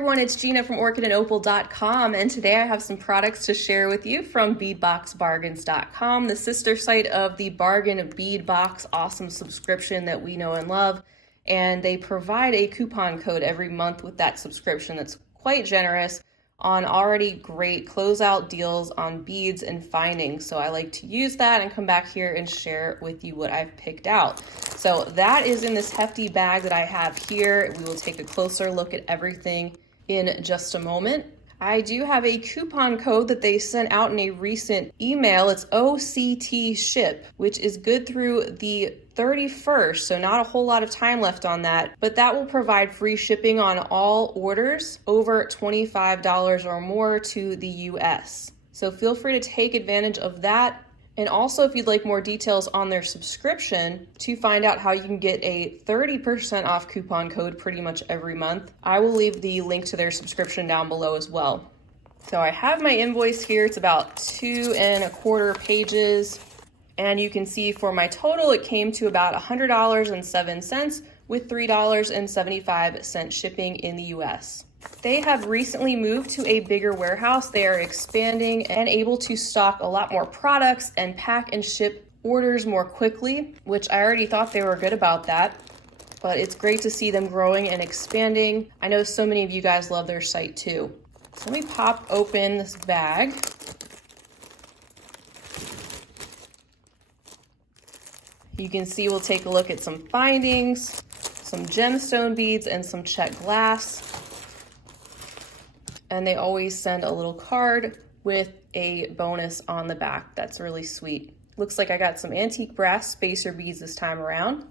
everyone, it's Gina from orchidandopal.com, and today I have some products to share with you from beadboxbargains.com, the sister site of the Bargain Bead Box awesome subscription that we know and love. And they provide a coupon code every month with that subscription that's quite generous on already great closeout deals on beads and findings. So I like to use that and come back here and share with you what I've picked out. So that is in this hefty bag that I have here. We will take a closer look at everything in just a moment. I do have a coupon code that they sent out in a recent email. It's OCT ship, which is good through the 31st, so not a whole lot of time left on that, but that will provide free shipping on all orders over $25 or more to the US. So feel free to take advantage of that. And also, if you'd like more details on their subscription to find out how you can get a 30% off coupon code pretty much every month, I will leave the link to their subscription down below as well. So I have my invoice here. It's about 2¼ pages. And you can see for my total, it came to about $100.07 with $3.75 shipping in the US. They have recently moved to a bigger warehouse. They are expanding and able to stock a lot more products and pack and ship orders more quickly, which I already thought they were good about that. But it's great to see them growing and expanding. I know so many of you guys love their site too. So let me pop open this bag. You can see we'll take a look at some findings, some gemstone beads, and some Czech glass. And they always send a little card with a bonus on the back. That's really sweet. Looks like I got some antique brass spacer beads this time around.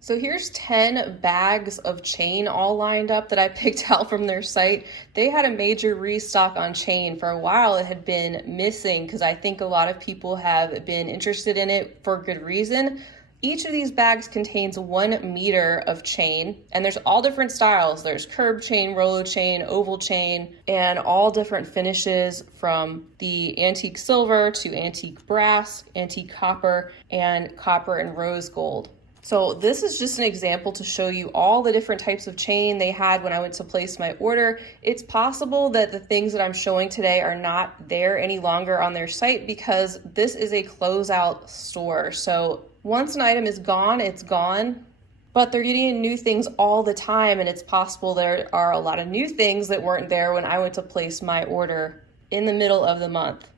So here's 10 bags of chain all lined up that I picked out from their site. They had a major restock on chain. For a while it had been missing because I think a lot of people have been interested in it for good reason. Each of these bags contains 1 meter of chain, and there's all different styles. There's curb chain, rolo chain, oval chain, and all different finishes from the antique silver to antique brass, antique copper, and copper and rose gold. So this is just an example to show you all the different types of chain they had when I went to place my order. It's possible that the things that I'm showing today are not there any longer on their site because this is a closeout store. So once an item is gone, it's gone, but they're getting new things all the time, and it's possible there are a lot of new things that weren't there when I went to place my order in the middle of the month.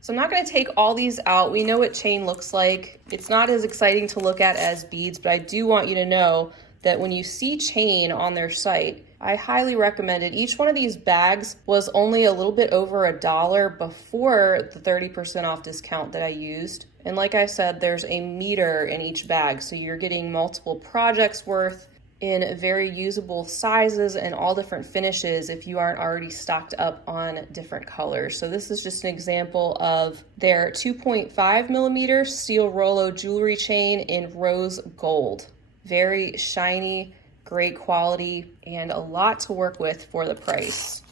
So I'm not going to take all these out. We know what chain looks like. It's not as exciting to look at as beads, but I do want you to know that when you see chain on their site, I highly recommend it. Each one of these bags was only a little bit over $1 before the 30% off discount that I used. And like I said, there's a meter in each bag, so you're getting multiple projects worth in very usable sizes and all different finishes if you aren't already stocked up on different colors. So this is just an example of their 2.5 millimeter steel Rolo jewelry chain in rose gold. Very shiny, great quality, and a lot to work with for the price.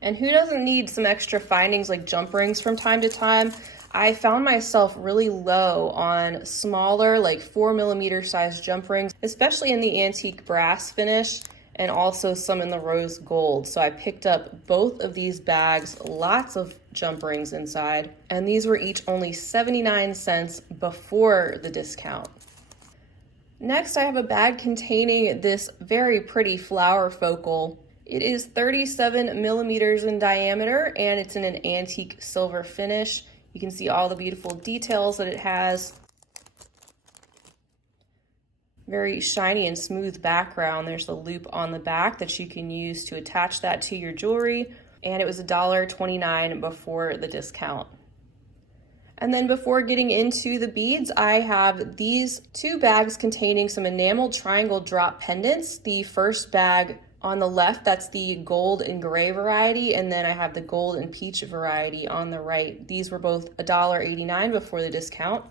And who doesn't need some extra findings like jump rings from time to time? I found myself really low on smaller, like 4 millimeter size jump rings, especially in the antique brass finish and also some in the rose gold. So I picked up both of these bags, lots of jump rings inside, and these were each only 79 cents before the discount. Next, I have a bag containing this very pretty flower focal. It is 37 millimeters in diameter, and it's in an antique silver finish. You can see all the beautiful details that it has. Very shiny and smooth background. There's a loop on the back that you can use to attach that to your jewelry. And it was $1.29 before the discount. And then before getting into the beads, I have these 2 bags containing some enameled triangle drop pendants. The first bag on the left, that's the gold and gray variety, and then I have the gold and peach variety on the right. These were both $1.89 before the discount.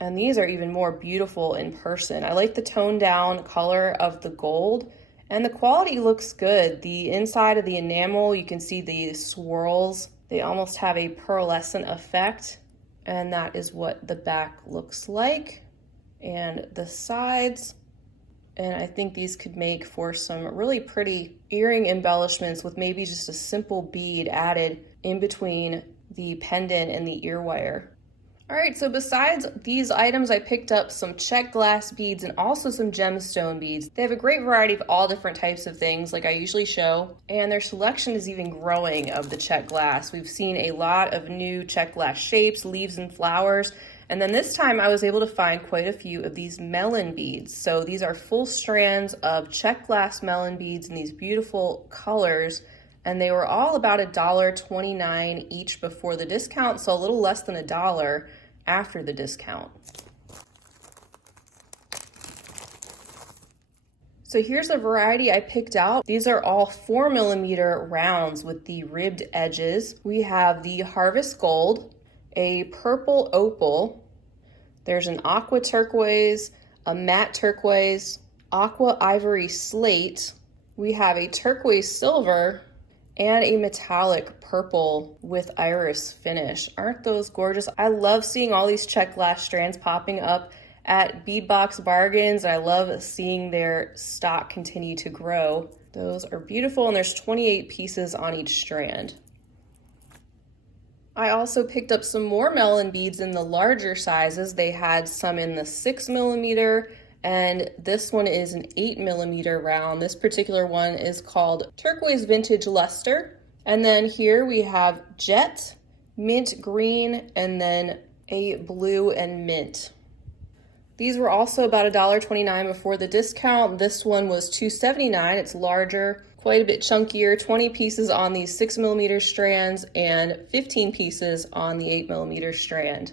And these are even more beautiful in person. I like the toned down color of the gold, and the quality looks good. The inside of the enamel, you can see the swirls. They almost have a pearlescent effect, and that is what the back looks like. And the sides, And I think these could make for some really pretty earring embellishments with maybe just a simple bead added in between the pendant and the ear wire. All right, so besides these items, I picked up some Czech glass beads and also some gemstone beads. They have a great variety of all different types of things like I usually show, and their selection is even growing of the Czech glass. We've seen a lot of new Czech glass shapes, leaves and flowers, and then this time I was able to find quite a few of these melon beads. So these are full strands of Czech glass melon beads in these beautiful colors, and they were all about $1.29 each before the discount, so a little less than $1 after the discount. So here's a variety I picked out. These are all 4mm rounds with the ribbed edges. We have the Harvest Gold, a purple opal, there's an aqua turquoise, a matte turquoise, aqua ivory slate, we have a turquoise silver, and a metallic purple with iris finish. Aren't those gorgeous? I love seeing all these Czech glass strands popping up at Bead Box Bargains. I love seeing their stock continue to grow. Those are beautiful, and there's 28 pieces on each strand. I also picked up some more melon beads in the larger sizes. They had some in the 6mm, and this one is an 8mm round. This particular one is called Turquoise Vintage Luster. And then here we have Jet, Mint Green, and then a blue and mint. These were also about $1.29 before the discount. This one was $2.79. It's larger, quite a bit chunkier, 20 pieces on these 6mm strands and 15 pieces on the 8mm strand.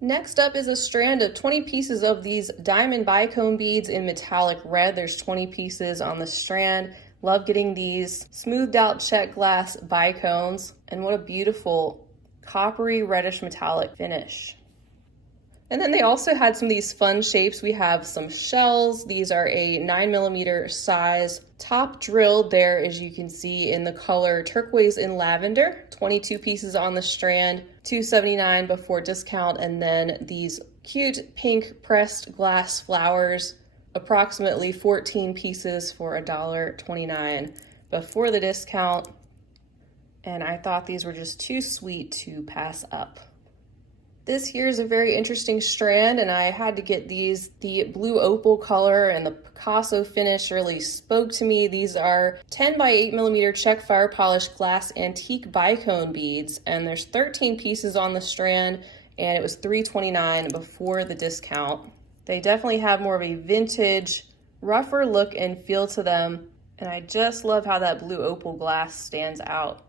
Next up is a strand of 20 pieces of these diamond bicone beads in metallic red. There's 20 pieces on the strand. Love getting these smoothed out Czech glass bicones, and what a beautiful coppery reddish metallic finish. And then they also had some of these fun shapes. We have some shells. These are a 9mm size, top drilled there, as you can see, in the color turquoise and lavender. 22 pieces on the strand, $2.79 before discount. And then these cute pink pressed glass flowers, approximately 14 pieces for $1.29 before the discount. And I thought these were just too sweet to pass up. This here is a very interesting strand, and I had to get these. The blue opal color and the Picasso finish really spoke to me. These are 10 by 8mm Czech fire polished glass antique bicone beads, and there's 13 pieces on the strand, and it was $3.29 before the discount. They definitely have more of a vintage, rougher look and feel to them, and I just love how that blue opal glass stands out.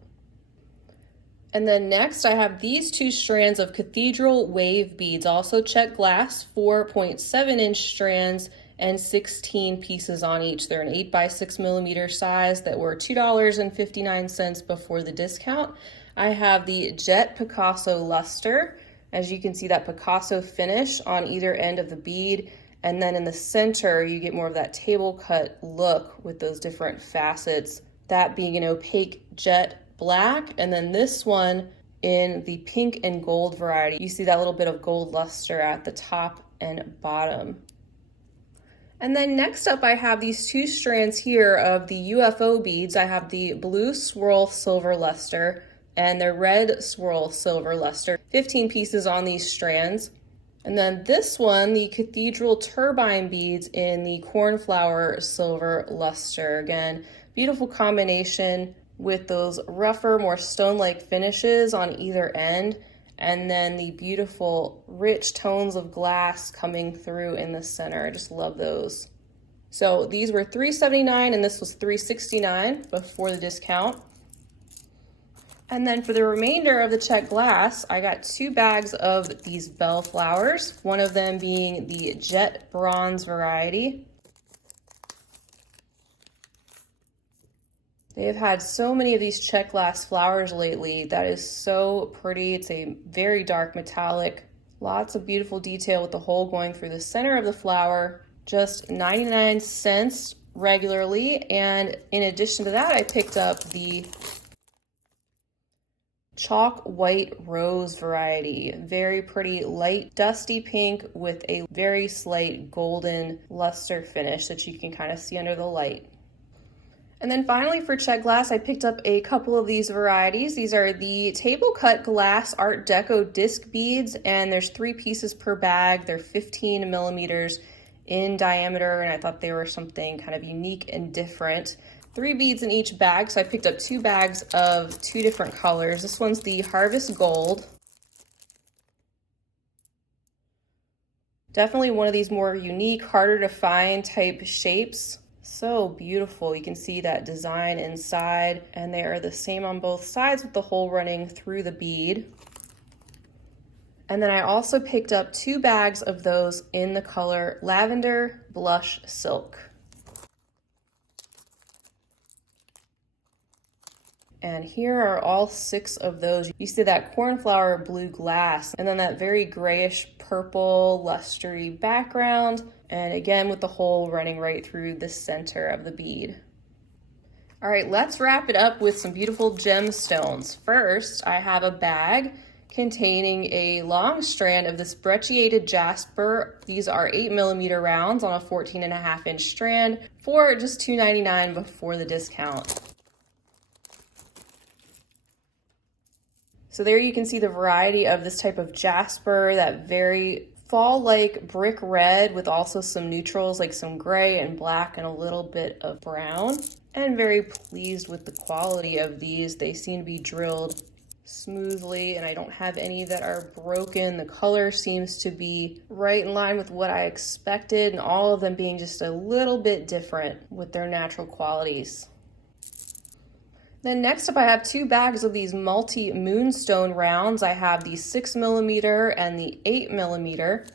And then next I have these two strands of cathedral wave beads, also Czech glass, 4.7-inch strands and 16 pieces on each. They're an 8 by 6mm size that were $2.59 before the discount. I have the Jet Picasso Luster. As you can see, that Picasso finish on either end of the bead, and then in the center you get more of that table cut look with those different facets, that being an opaque jet black, and then this one in the pink and gold variety. You see that little bit of gold luster at the top and bottom. And then next up I have these two strands here of the UFO beads. I have the blue swirl silver luster and the red swirl silver luster, 15 pieces on these strands. And then this one, the cathedral turbine beads in the cornflower silver luster. Again, beautiful combination with those rougher, more stone-like finishes on either end, and then the beautiful rich tones of glass coming through in the center. I just love those. So these were $3.79 and this was $3.69 before the discount. And then for the remainder of the Czech glass, I got 2 bags of these bell flowers, one of them being the jet bronze variety. They have had so many of these Czech glass flowers lately. That is so pretty. It's a very dark metallic, lots of beautiful detail with the hole going through the center of the flower, just 99 cents regularly. And in addition to that, I picked up the chalk white rose variety. Very pretty light dusty pink with a very slight golden luster finish that you can kind of see under the light. And then finally for Czech glass, I picked up a couple of these varieties. These are the table cut glass Art Deco disc beads, and there's 3 pieces per bag. They're 15 millimeters in diameter, and I thought they were something kind of unique and different. 3 beads in each bag, so I picked up 2 bags of 2 different colors. This one's the Harvest Gold. Definitely one of these more unique, harder to find type shapes. So beautiful. You can see that design inside, and they are the same on both sides with the hole running through the bead. And then I also picked up 2 bags of those in the color Lavender Blush Silk. And here are all 6 of those. You see that cornflower blue glass, and then that very grayish purple lustery background, and again with the hole running right through the center of the bead. All right, let's wrap it up with some beautiful gemstones. First, I have a bag containing a long strand of this brecciated jasper. These are 8 millimeter rounds on a 14.5-inch strand for just $2.99 before the discount. So there you can see the variety of this type of jasper, that very fall-like brick red with also some neutrals like some gray and black and a little bit of brown. And very pleased with the quality of these. They seem to be drilled smoothly, and I don't have any that are broken. The color seems to be right in line with what I expected, and all of them being just a little bit different with their natural qualities. Then next up, I have 2 bags of these multi-moonstone rounds. I have the 6 millimeter and the 8 millimeter.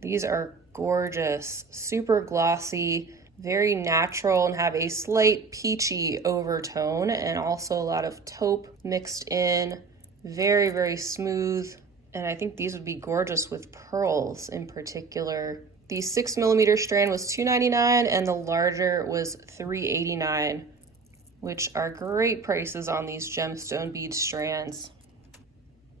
These are gorgeous, super glossy, very natural, and have a slight peachy overtone, and also a lot of taupe mixed in. Very, very smooth. And I think these would be gorgeous with pearls in particular. The 6 millimeter strand was $2.99 and the larger was $3.89, which are great prices on these gemstone bead strands.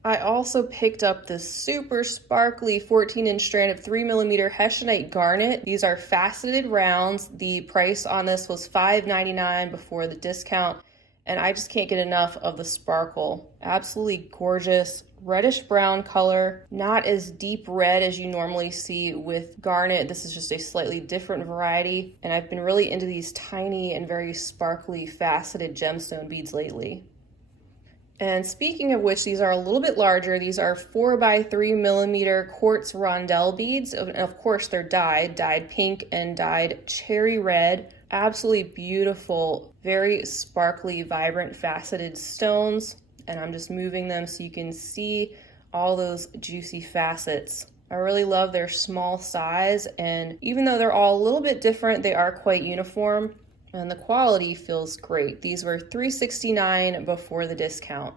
I also picked up this super sparkly 14-inch strand of 3 millimeter Hessianite garnet. These are faceted rounds. The price on this was $5.99 before the discount, and I just can't get enough of the sparkle. Absolutely gorgeous. Reddish brown color, not as deep red as you normally see with garnet. This is just a slightly different variety, and I've been really into these tiny and very sparkly faceted gemstone beads lately. And speaking of which, these are a little bit larger. These are 4 by 3 millimeter quartz rondelle beads, and of course they're dyed pink and dyed cherry red. Absolutely beautiful, very sparkly, vibrant, faceted stones. And I'm just moving them so you can see all those juicy facets. I really love their small size, and even though they're all a little bit different, they are quite uniform, and the quality feels great. These were $3.69 before the discount.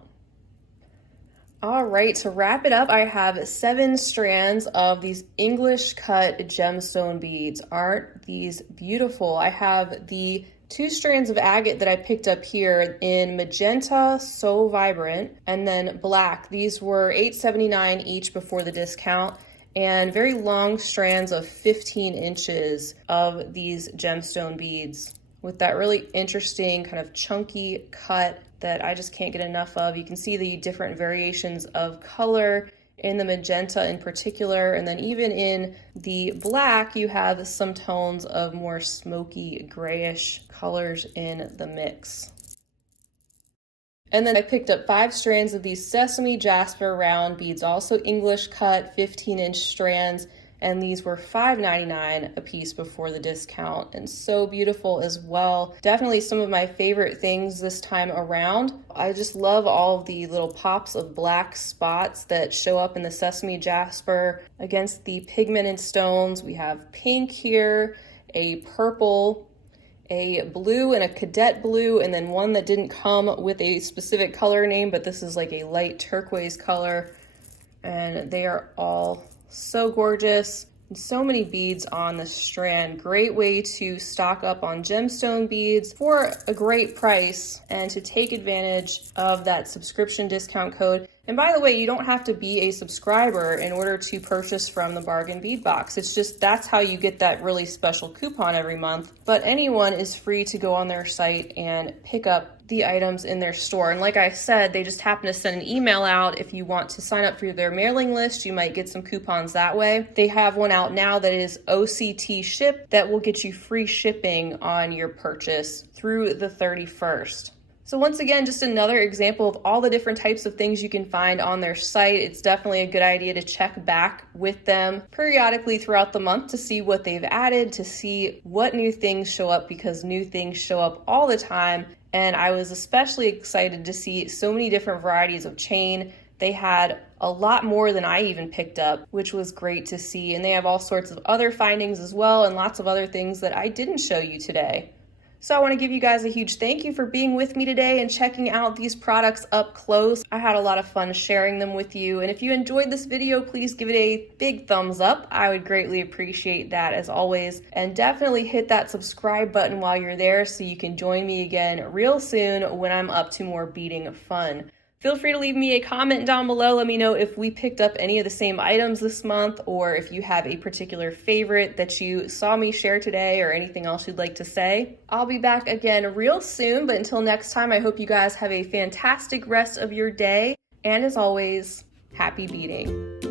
All right, to wrap it up, I have 7 strands of these English cut gemstone beads. Aren't these beautiful? I have the 2 strands of agate that I picked up here in magenta, so vibrant, and then black. These were $8.79 each before the discount, and very long strands of 15 inches of these gemstone beads with that really interesting kind of chunky cut that I just can't get enough of. You can see the different variations of color in the magenta in particular, and then even in the black you have some tones of more smoky grayish colors in the mix. And then I picked up 5 strands of these sesame jasper round beads, also English cut 15-inch strands, and these were $5.99 a piece before the discount, and so beautiful as well. Definitely some of my favorite things this time around. I just love all of the little pops of black spots that show up in the sesame jasper against the pigmented stones. We have pink here, a purple, a blue and a cadet blue, and then one that didn't come with a specific color name, but this is like a light turquoise color, and they are all so gorgeous. And so many beads on the strand. Great way to stock up on gemstone beads for a great price and to take advantage of that subscription discount code. And by the way, you don't have to be a subscriber in order to purchase from the Bargain Bead Box. It's just that's how you get that really special coupon every month. But anyone is free to go on their site and pick up the items in their store. And like I said, they just happen to send an email out. If you want to sign up for their mailing list, you might get some coupons that way. They have one out now that is OCT ship that will get you free shipping on your purchase through the 31st. So once again, just another example of all the different types of things you can find on their site. It's definitely a good idea to check back with them periodically throughout the month to see what they've added, to see what new things show up, because new things show up all the time. And I was especially excited to see so many different varieties of chain. They had a lot more than I even picked up, which was great to see. And they have all sorts of other findings as well, and lots of other things that I didn't show you today. So I want to give you guys a huge thank you for being with me today and checking out these products up close. I had a lot of fun sharing them with you. And if you enjoyed this video, please give it a big thumbs up. I would greatly appreciate that as always. And definitely hit that subscribe button while you're there so you can join me again real soon when I'm up to more beading fun. Feel free to leave me a comment down below. Let me know if we picked up any of the same items this month, or if you have a particular favorite that you saw me share today, or anything else you'd like to say. I'll be back again real soon, but until next time, I hope you guys have a fantastic rest of your day. And as always, happy beading.